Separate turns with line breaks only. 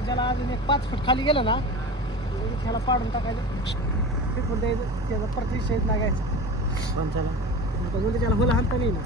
म्हणजे ज्याला अजून एक पाच फूट खाली गेलं ना त्याला पाडून टाकायचं. फेकून द्यायचं त्याचा परत विषय नाही घ्यायचा. म्हणजे त्याला हुला हाणता नाही ना